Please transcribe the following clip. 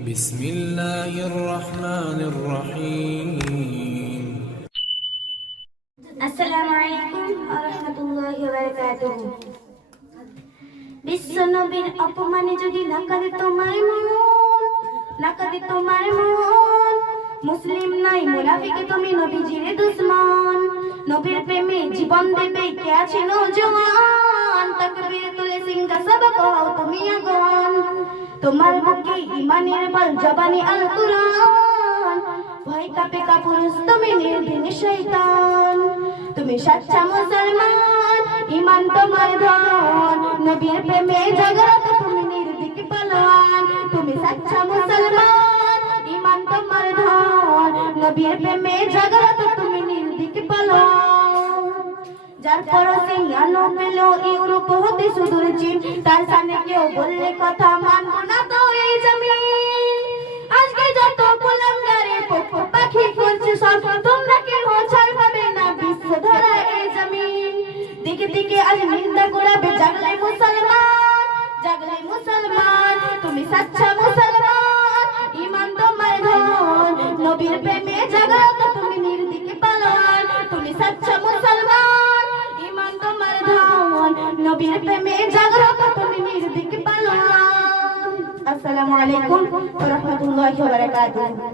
بسم الله الرحمن الرحيم السلام عليكم ورحمة الله وبركاته বিশ্ব নবীর অপমানে যদি লাকাবে তোমার মন মুসলিম নাই মুনাফিক তুমি নবীজির দুশমন নবীর প্রেমে জীবন দেবে কে আছে নওজোয়ান তাকবীর তুলে সিংহা সব কও তুমি আগুন তোমার বুকে ঈমানের বল জবানি আল কুরআন ভয় কাঁপে কাপুরুষ তুমি নির্দিন শয়তান তুমি সচ্চা মুসলমান ঈমান তোমার ধন নবীর প্রেমে জাগ্রত তুমি নির্ভীক পালোয়ান তুমি সচ্চা মুসলমান ঈমান তোমার ধন নবীর প্রেমে জাগ্রত তুমি নির্ভীক পালোয়ান যার পরশে আলো পেল ইউরোপ হতে সুদূর চীন তার সামনে কেউ বললে কথা মানব না তো এই জমিন আজকে যত কুলাঙ্গারে পক্ষ পাখি করছে সব তোমরা কেউ ছাড় পাবে না বিশ্ব ধরা এই জমিন দিকে দিকে আজ নিন্দা করাবে জাগলে মুসলমান তুমি সচ্চা মুসলমান ঈমান তোমার ধন নবীর প্রেমে জাগ্রত তুমি নির্দিকে পালোয়ান তুমি সচ্চা মুসলমান ঈমান তোমার ধন নবীর প্রেমে জাগ্রত তুমি নির্দিকে পালোয়ান আসসালামু আলাইকুম ওয়া রাহমাতুল্লাহি ওয়া বারাকাতুহু